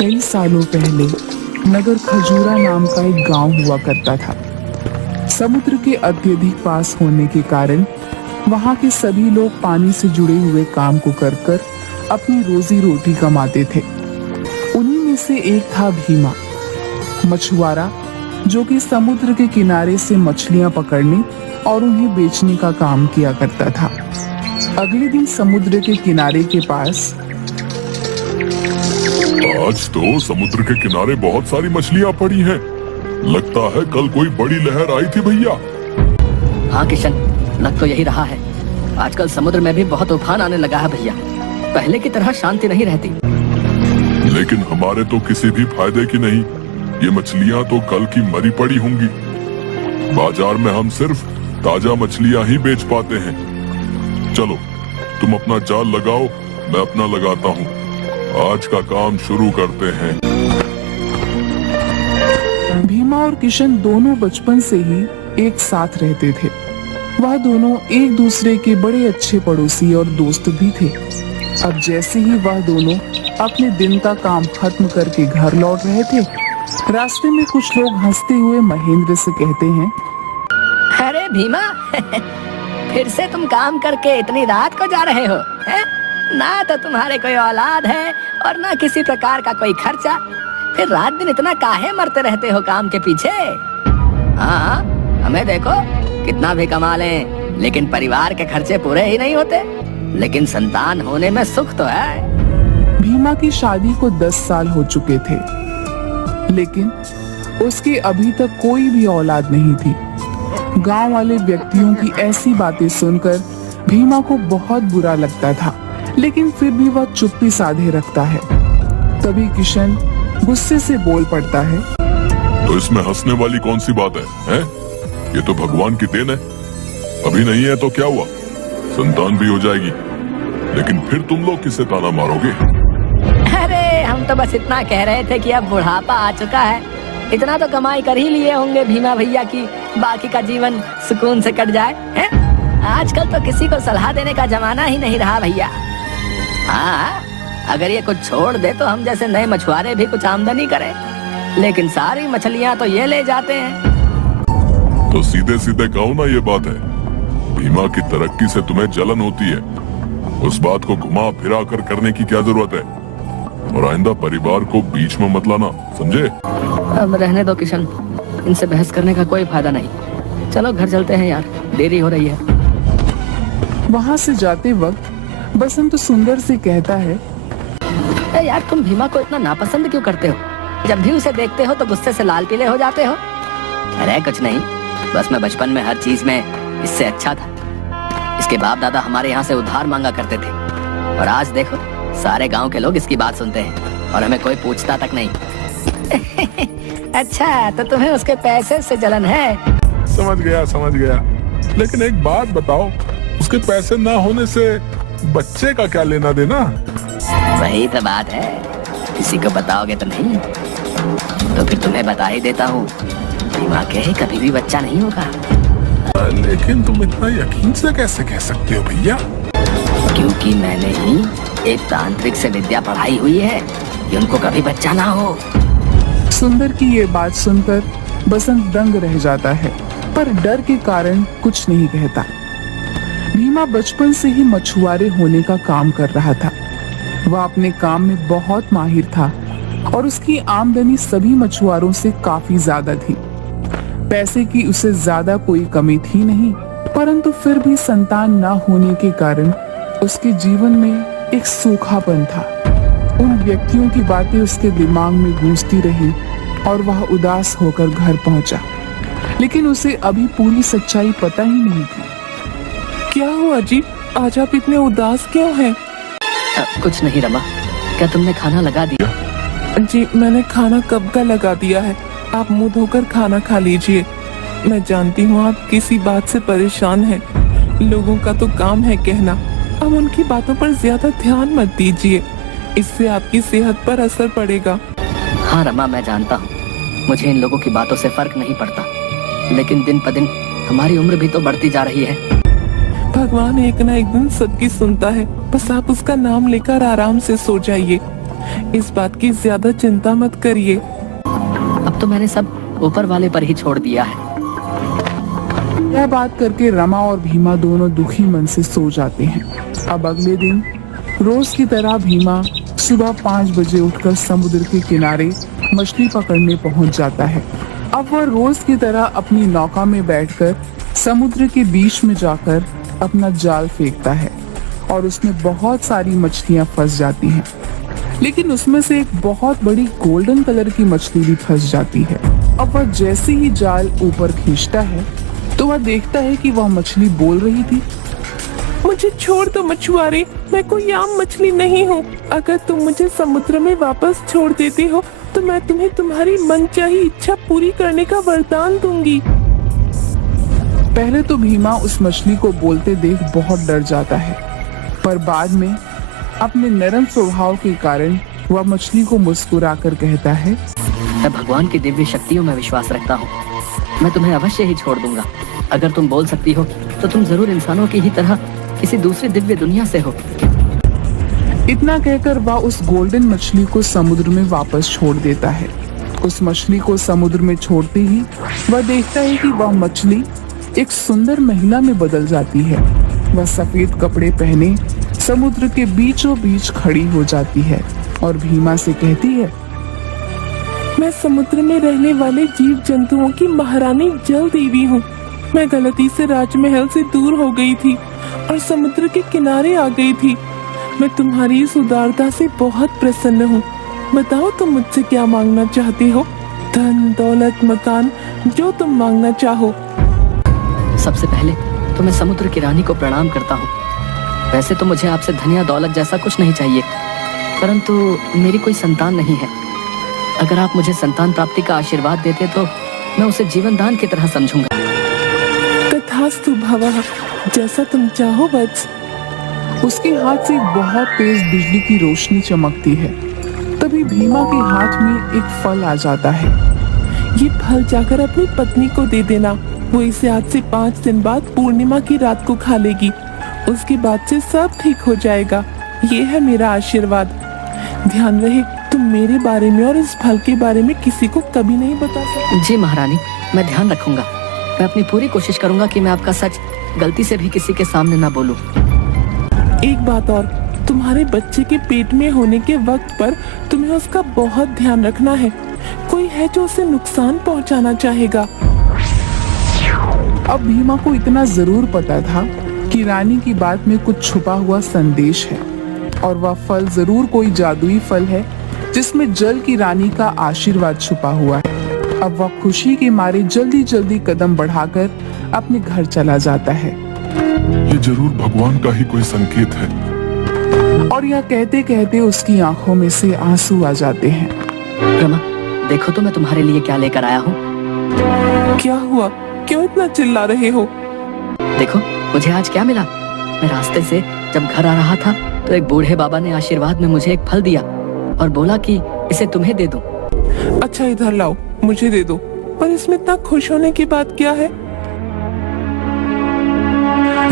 कई सालों पहले नगर खजूरा नाम का एक गांव हुआ करता था। समुद्र के अत्यधिक पास होने के कारण वहां के सभी लोग पानी से जुड़े हुए काम को कर कर अपनी रोजी रोटी कमाते थे। उन्हीं में से एक था भीमा, मछुआरा, जो कि समुद्र के किनारे से मछलियां पकड़ने और उन्हें बेचने का काम किया करता था। अगले दिन समुद्र के किनारे के पास आज तो समुद्र के किनारे बहुत सारी मछलियां पड़ी हैं। लगता है कल कोई बड़ी लहर आई थी भैया। हाँ किशन, लग तो यही रहा है। आजकल समुद्र में भी बहुत तूफान आने लगा है भैया। पहले की तरह शांति नहीं रहती। लेकिन हमारे तो किसी भी फायदे की नहीं। ये मछलियां तो कल की मरी पड़ी होंगी। बाजार में हम सिर्फ ताजा मछलियां ही बेच पाते हैं। चलो तुम अपना जाल लगाओ, मैं अपना लगाता हूँ। आज का काम शुरू करते हैं। भीमा और किशन दोनों बचपन से ही एक साथ रहते थे। वह दोनों एक दूसरे के बड़े अच्छे पड़ोसी और दोस्त भी थे। अब जैसे ही वह दोनों अपने दिन का काम खत्म करके घर लौट रहे थे, रास्ते में कुछ लोग हंसते हुए महेंद्र से कहते हैं, अरे भीमा फिर से तुम काम करके इतनी रात को जा रहे हो है? ना तो तुम्हारे कोई औलाद है और ना किसी प्रकार का कोई खर्चा। फिर रात दिन इतना काहे मरते रहते हो काम के पीछे? हाँ, हमें देखो कितना भी कमा लें, लेकिन परिवार के खर्चे पूरे ही नहीं होते। लेकिन संतान होने में सुख तो है। भीमा की शादी को 10 साल हो चुके थे, लेकिन उसकी अभी तक कोई भी औलाद नहीं थी। गांव वाले व्यक्तियों की ऐसी बातें सुनकर भीमा को बहुत बुरा लगता था, लेकिन फिर भी वह चुप्पी साधे रखता है। तभी किशन गुस्से से बोल पड़ता है, तो इसमें हंसने वाली कौन सी बात है? ये तो भगवान की देन है। अभी नहीं है तो क्या हुआ, संतान भी हो जाएगी। लेकिन फिर तुम लोग किसे ताना मारोगे? अरे हम तो बस इतना कह रहे थे कि अब बुढ़ापा आ चुका है। इतना तो कमाई कर ही लिए होंगे भीमा भैया की बाकी का जीवन सुकून से कट जाए है? आजकल तो किसी को सलाह देने का जमाना ही नहीं रहा भैया। हाँ, अगर ये कुछ छोड़ दे तो हम जैसे नए मछुआरे भी कुछ आमदनी करें, लेकिन सारी मछलियाँ तो ये ले जाते हैं। तो सीधे सीधे कहो ना, ये बात है। भीमा की तरक्की से तुम्हें जलन होती है। उस बात को घुमा फिरा कर करने की क्या जरूरत है? और आइंदा परिवार को बीच में मत लाना, समझे? अब रहने दो किशन, इनसे बहस करने का कोई फायदा नहीं। चलो घर चलते हैं यार, देरी हो रही है। वहाँ से जाते वक्त बसंत सुंदर से कहता है, यार तुम भीमा को इतना नापसंद क्यों करते हो? जब भी उसे देखते हो तो गुस्से से लाल पीले हो जाते हो। अरे कुछ नहीं, बस मैं बचपन में हर चीज में इससे अच्छा था। इसके बाप दादा हमारे यहाँ से उधार मांगा करते थे, और आज देखो सारे गांव के लोग इसकी बात सुनते हैं और हमें कोई पूछता तक नहीं। अच्छा, तो तुम्हें उसके पैसे से जलन है? समझ गया। लेकिन एक बात बताओ, उसके पैसे ना होने से बच्चे का क्या लेना देना? वही तो बात है, किसी को बताओगे तो नहीं। तो फिर तुम्हें बता ही देता हूँ, भीमा के कभी भी बच्चा नहीं होगा। लेकिन तुम इतना यकीन से कैसे कह सकते हो भैया? क्योंकि मैंने ही एक तांत्रिक से विद्या पढ़ाई हुई है कि उनको कभी बच्चा ना हो। सुंदर की ये बात सुनकर बसंत दंग रह जाता है, पर डर के कारण कुछ नहीं कहता। भीमा बचपन से ही मछुआरे होने का काम कर रहा था। वह अपने काम में बहुत माहिर था और उसकी आमदनी सभी मछुआरों से काफी ज्यादा थी। पैसे की उसे ज्यादा कोई कमी थी नहीं, परंतु फिर भी संतान न होने के कारण उसके जीवन में एक सूखापन था। उन व्यक्तियों की बातें उसके दिमाग में गूंजती रही और वह उदास होकर घर पहुंचा, लेकिन उसे अभी पूरी सच्चाई पता ही नहीं थी। क्या हुआ जी, आज आप इतने उदास क्यों हैं? कुछ नहीं रमा, क्या तुमने खाना लगा दिया? जी मैंने खाना कब का लगा दिया है। आप मुंह धोकर खाना खा लीजिए। मैं जानती हूँ आप किसी बात से परेशान हैं। लोगों का तो काम है कहना, अब उनकी बातों पर ज्यादा ध्यान मत दीजिए, इससे आपकी सेहत पर असर पड़ेगा। हाँ रमा, मैं जानता हूँ मुझे इन लोगों की बातों से फर्क नहीं पड़ता, लेकिन दिन ब दिन हमारी उम्र भी तो बढ़ती जा रही है। भगवान एक ना एक दिन सबकी सुनता है, बस आप उसका नाम लेकर आराम से सो जाइए। इस बात की ज्यादा चिंता मत करिए। अब तो मैंने सब ऊपर वाले पर ही छोड़ दिया है। यह बात करके रमा और भीमा दोनों दुखी मन से सो जाते हैं। अब अगले दिन रोज की तरह भीमा सुबह 5 बजे उठकर समुद्र के किनारे मछली पकड़ने पहुंच जाता है। अब वह रोज की तरह अपनी नौका में बैठकर समुद्र के बीच में जाकर अपना जाल फेंकता है और उसमें बहुत सारी मछलियां फंस जाती हैं। लेकिन उसमें से एक बहुत बड़ी गोल्डन कलर की मछली भी फंस जाती है। अब वह जैसे ही जाल ऊपर खींचता है तो वह देखता है कि वह मछली बोल रही थी, मुझे छोड़ दो मछुआरे, मैं कोई आम मछली नहीं हूँ। अगर तुम मुझे समुद्र में वापस छोड़ देते हो तो मैं तुम्हें तुम्हारी मनचाही इच्छा पूरी करने का वरदान दूंगी। पहले तो भीमा उस मछली को बोलते देख बहुत डर जाता है, पर बाद में अपने नरम स्वभाव के कारण वह मछली को मुस्कुराकर कहता है, मैं भगवान की दिव्य शक्तियों में विश्वास रखता हूँ। मैं तुम्हें अवश्य ही छोड़ दूंगा। अगर तुम बोल सकती हो तो तुम जरूर इंसानों की ही तरह किसी दूसरी दिव्य दुनिया से हो। इतना कहकर वह उस गोल्डन मछली को समुद्र में वापस छोड़ देता है। उस मछली को समुद्र में छोड़ते ही वह देखता है कि वह मछली एक सुंदर महिला में बदल जाती है। वह सफेद कपड़े पहने समुद्र के बीचों बीच खड़ी हो जाती है और भीमा से कहती है, मैं समुद्र में रहने वाले जीव जंतुओं की महारानी जल देवी हूँ। मैं गलती से राजमहल से दूर हो गई थी और समुद्र के किनारे आ गई थी। मैं तुम्हारी इस उदारता से बहुत प्रसन्न हूँ। बताओ तुम मुझसे क्या मांगना चाहती हो? धन, दौलत, मकान, जो तुम मांगना चाहो। सबसे पहले तो मैं समुद्र की रानी को प्रणाम करता हूँ। वैसे तो मुझे आपसे धन या दौलत जैसा कुछ नहीं चाहिए, परंतु मेरी कोई संतान नहीं है। अगर आप मुझे संतान प्राप्ति का आशीर्वाद देते तो मैं उसे जीवन दान की तरह समझूंगा। तथास्तु भवः, जैसा तुम चाहो वत्स। उसके हाथ से एक बहुत तेज बिजली की रोशनी चमकती है। तभी भीमा के हाथ में एक फल आ जाता है। ये फल जाकर अपनी पत्नी को दे देना। वो इसे आज से 5 दिन बाद पूर्णिमा की रात को खा लेगी। उसके बाद से सब ठीक हो जाएगा। ये है मेरा आशीर्वाद। ध्यान रहे तुम मेरे बारे में और इस फल के बारे में किसी को कभी नहीं बता सकते। जी महारानी, मैं ध्यान रखूंगा। मैं अपनी पूरी कोशिश करूंगा कि मैं आपका सच गलती से भी किसी के सामने ना बोलूं। एक बात और, तुम्हारे बच्चे के पेट में होने के वक्त पर तुम्हें उसका बहुत ध्यान रखना है। कोई है जो उसे नुकसान पहुंचाना चाहेगा। अब भीमा को इतना जरूर पता था कि रानी की बात में कुछ छुपा हुआ संदेश है और वह फल जरूर कोई जादुई फल है जिसमें जल की रानी का आशीर्वाद छुपा हुआ है। अब वह खुशी के मारे जल्दी जल्दी कदम बढ़ाकर अपने घर चला जाता है। ये जरूर भगवान का ही कोई संकेत है। और यह कहते कहते उसकी आंखों में से आंसू आ जाते हैं। रमा, देखो तो मैं तुम्हारे लिए क्या लेकर आया हूँ। क्या हुआ? क्यों इतना चिल्ला रहे हो? देखो मुझे आज क्या मिला। मैं रास्ते से जब घर आ रहा था तो एक बूढ़े बाबा ने आशीर्वाद में मुझे एक फल दिया और बोला कि इसे तुम्हें दे दूं। अच्छा इधर लाओ, मुझे दे दो। पर इसमें इतना खुश होने की बात क्या है?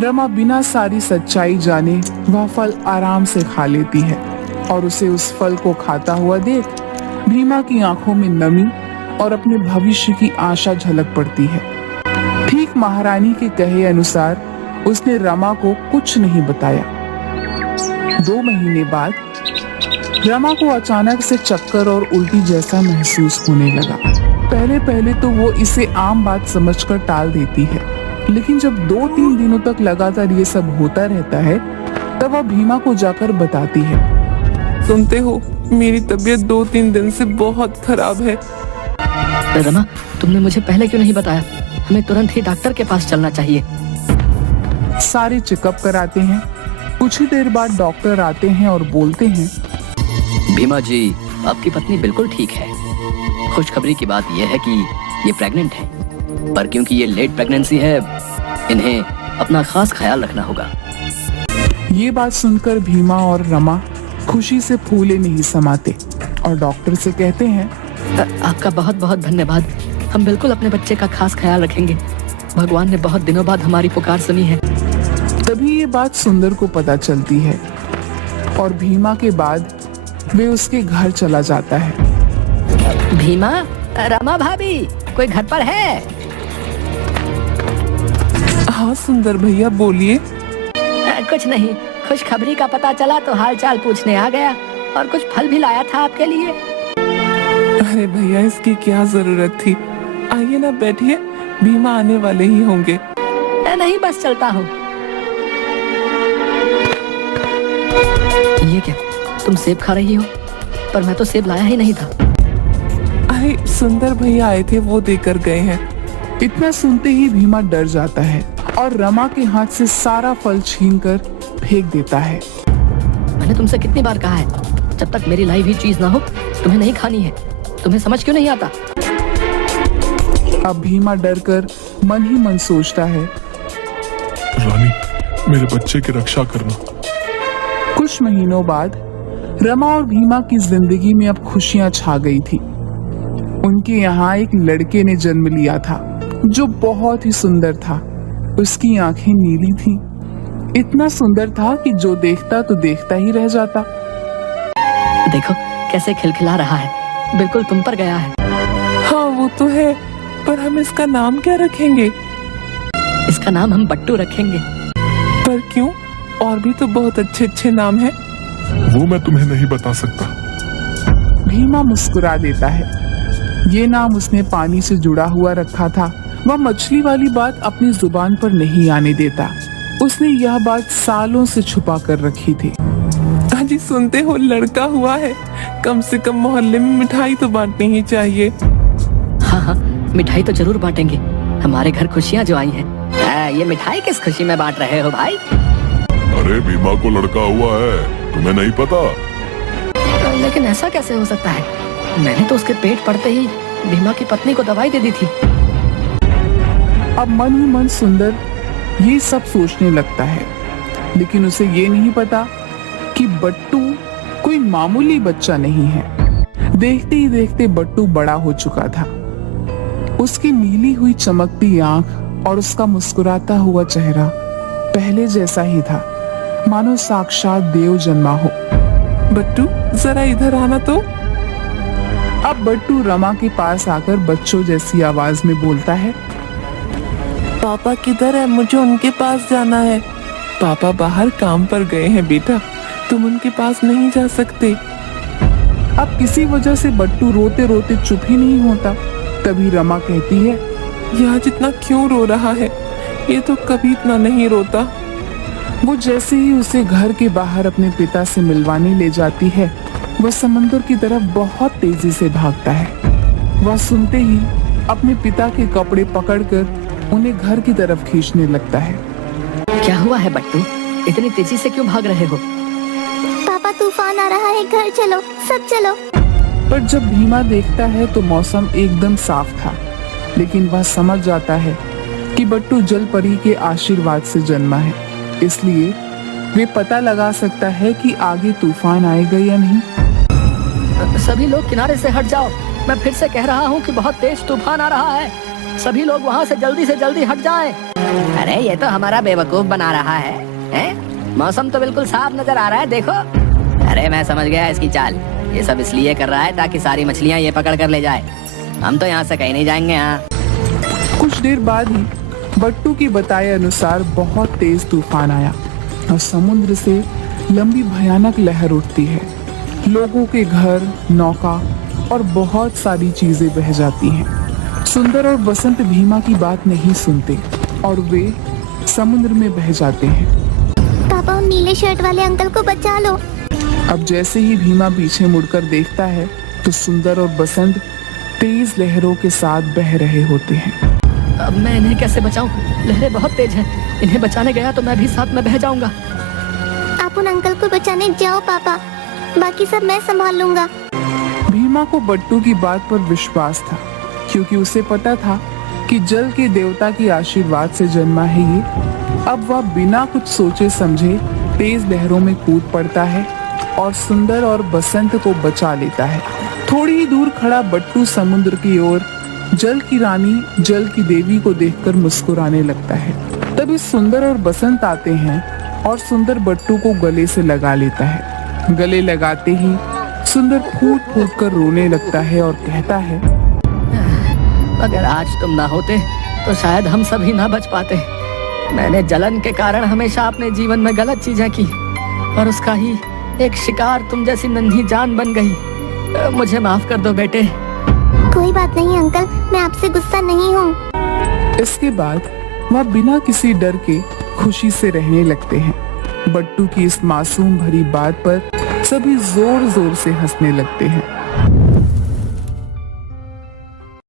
रमा बिना सारी सच्चाई जाने वह फल आराम से खा लेती है और उसे उस फल को खाता हुआ देख भीमा की आंखों में नमी और अपने भविष्य की आशा झलक पड़ती है। ठीक महारानी के कहे अनुसार उसने रमा को कुछ नहीं बताया। 2 महीने बाद रमा को अचानक से चक्कर और उल्टी जैसा महसूस होने लगा। पहले पहले तो वो इसे आम बात समझकर टाल देती है, लेकिन जब 2-3 दिनों तक लगातार ये सब होता रहता है तब वह भीमा को जाकर बताती है। सुनते हो, मेरी तबीयत 2-3 दिन से बहुत खराब है। रमा, तुमने मुझे पहले क्यों नहीं बताया? हमें तुरंत ही डॉक्टर के पास चलना चाहिए। सारे चेकअप कराते हैं। कुछ ही देर बाद डॉक्टर आते हैं और बोलते हैं, भीमा जी, आपकी पत्नी बिल्कुल ठीक है। खुशखबरी की बात यह है कि ये प्रेग्नेंट है, पर क्योंकि ये लेट प्रेगनेंसी है, इन्हें अपना खास ख्याल रखना होगा। ये बात सुनकर भीमा और रमा खुशी से फूले नहीं समाते और डॉक्टर से कहते हैं, आपका बहुत बहुत धन्यवाद। हम बिल्कुल अपने बच्चे का खास ख्याल रखेंगे। भगवान ने बहुत दिनों बाद हमारी पुकार सुनी है। तभी ये बात सुंदर को पता चलती है और भीमा के बाद वे उसके घर चला जाता है। भीमा, रमा भाभी, कोई घर पर है? हाँ सुंदर भैया बोलिए। कुछ नहीं, खुशखबरी का पता चला तो हाल चाल पूछने आ गया, और कुछ फल भी लाया था आपके लिए। अरे भैया इसकी क्या जरूरत थी, आइए ना बैठिए, भीमा आने वाले ही होंगे। नहीं, बस चलता हूँ। ये क्या, तुम सेब खा रही हो? पर मैं तो सेब लाया ही नहीं था। अरे सुंदर भैया आए थे, वो देकर गए हैं। इतना सुनते ही भीमा डर जाता है और रमा के हाथ से सारा फल छीनकर फेंक देता है। मैंने तुमसे कितनी बार कहा है, जब तक मेरी लाई हुई चीज ना हो तुम्हें नहीं खानी है। तुम्हें समझ क्यों नहीं आता? अब भीमा डर कर मन ही मन सोचता है, रानी, मेरे बच्चे की रक्षा करना। कुछ महीनों बाद रमा और भीमा की जिंदगी में अब खुशियां छा गई थी। उनके यहाँ एक लड़के ने जन्म लिया था जो बहुत ही सुंदर था। उसकी आंखें नीली थीं, इतना सुंदर था कि जो देखता तो देखता ही रह जाता। देखो कैसे खिलखिला रहा है, बिल्कुल तुम पर गया है। हाँ वो तो है, पर हम इसका नाम क्या रखेंगे? इसका नाम हम बट्टू रखेंगे। पर क्यों? और भी तो बहुत अच्छे अच्छे नाम हैं। वो मैं तुम्हें नहीं बता सकता। भीमा मुस्कुरा देता है। ये नाम उसने पानी से जुड़ा हुआ रखा था। वह मछली वाली बात अपनी जुबान पर नहीं आने देता। उसने यह बात सालों से छुपा कर रखी थी। जी सुनते हो, लड़का हुआ है, कम से कम मोहल्ले में मिठाई तो बांटनी ही चाहिए। हाँ हाँ, मिठाई तो जरूर बांटेंगे। हमारे घर खुशियाँ जो आई हैं। ये मिठाई किस खुशी में बांट रहे हो भाई? अरे भीमा को लड़का हुआ है, तुम्हें नहीं पता? लेकिन ऐसा कैसे हो सकता है? मैंने तो उसके पेट पड़ते ही भीमा की पत्नी को दवाई दे दी थी। अब मन ही मन सुंदर ये सब सोचने लगता है, लेकिन उसे ये नहीं पता कि बट्टू कोई मामूली बच्चा नहीं है। देखते ही देखते बट्टू बड़ा हो चुका था। उसकी नीली हुई चमकती आंख और उसका मुस्कुराता हुआ चेहरा पहले जैसा ही था, मानो साक्षात देव जन्मा हो। बट्टू जरा इधर आना तो। अब बट्टू रमा के पास आकर बच्चों जैसी आवाज में बोलता है, पापा किधर है? मुझे उनके पास जाना है। पापा बाहर काम पर गए हैं बेटा, तुम उनके पास नहीं जा सकते। अब किसी वजह से बट्टू रोते रोते चुप ही नहीं होता। तभी रमा कहती है, यह आज इतना क्यों रो रहा है? ये तो कभी इतना नहीं रोता। वो जैसे ही उसे घर के बाहर अपने पिता से मिलवाने ले जाती है, वह समंदर की तरफ बहुत तेजी से भागता है। वह सुनते ही अपने पिता के कपड़े पकड़कर उन्हें घर की तरफ खींचने लगता है। क्या हुआ है बट्टू, इतनी तेजी से क्यों भाग रहे हो? पापा तूफान आ रहा है, घर चलो, सब चलो। पर जब भीमा देखता है तो मौसम एकदम साफ था, लेकिन वह समझ जाता है कि बट्टू जल परी के आशीर्वाद से जन्मा है, इसलिए वे पता लगा सकता है कि आगे तूफान आएगा या नहीं। सभी लोग किनारे से हट जाओ, मैं फिर से कह रहा हूँ कि बहुत तेज तूफान आ रहा है। सभी लोग वहाँ से जल्दी हट जाएं। अरे ये तो हमारा बेवकूफ बना रहा है? मौसम तो बिल्कुल साफ नजर आ रहा है, देखो। अरे मैं समझ गया इसकी चाल, ये सब इसलिए कर रहा है ताकि सारी मछलियाँ ये पकड़ कर ले जाए। हम तो यहाँ से कहीं नहीं जाएंगे। यहाँ कुछ देर बाद ही बट्टू के बताए अनुसार बहुत तेज तूफान आया और समुद्र से लंबी भयानक लहर उठती है। लोगों के घर, नौका और बहुत सारी चीजें बह जाती हैं। सुंदर और बसंत भीमा की बात नहीं सुनते और वे समुद्र में बह जाते हैं। पापा उन नीले शर्ट वाले अंकल को बचा लो। अब जैसे ही भीमा पीछे मुड़कर देखता है तो सुंदर और बसंत तेज लहरों के साथ बह रहे होते हैं। अब मैं इन्हें कैसे बचाऊं? लहरें बहुत तेज हैं। इन्हें बचाने गया तो मैं भी साथ में बह जाऊंगा। आप उन अंकल को बचाने जाओ पापा, बाकी सब मैं संभाल लूंगा। भीमा को बट्टू की बात पर विश्वास था, क्योंकि उसे पता था कि जल के देवता के आशीर्वाद से जन्मा है ये। अब वह बिना कुछ सोचे समझे तेज लहरों में कूद पड़ता है और सुंदर और बसंत को बचा लेता है। थोड़ी ही दूर खड़ा बट्टू समुद्र की ओर जल की रानी, जल की देवी को देखकर मुस्कुराने लगता है। तभी सुंदर और बसंत आते हैं और सुंदर बट्टू को गले से लगा लेता है। गले लगाते ही सुंदर फूट फूट कर रोने लगता है और कहता है, अगर आज तुम ना होते तो शायद हम सभी ना बच पाते। मैंने जलन के कारण हमेशा अपने जीवन में गलत चीजें की और उसका ही एक शिकार तुम जैसी नन्ही जान बन गई। मुझे माफ कर दो बेटे। कोई बात नहीं अंकल, मैं आपसे गुस्सा नहीं हूँ। इसके बाद वह बिना किसी डर के खुशी से रहने लगते हैं। बट्टू की इस मासूम भरी बात पर सभी जोर जोर से हंसने लगते हैं।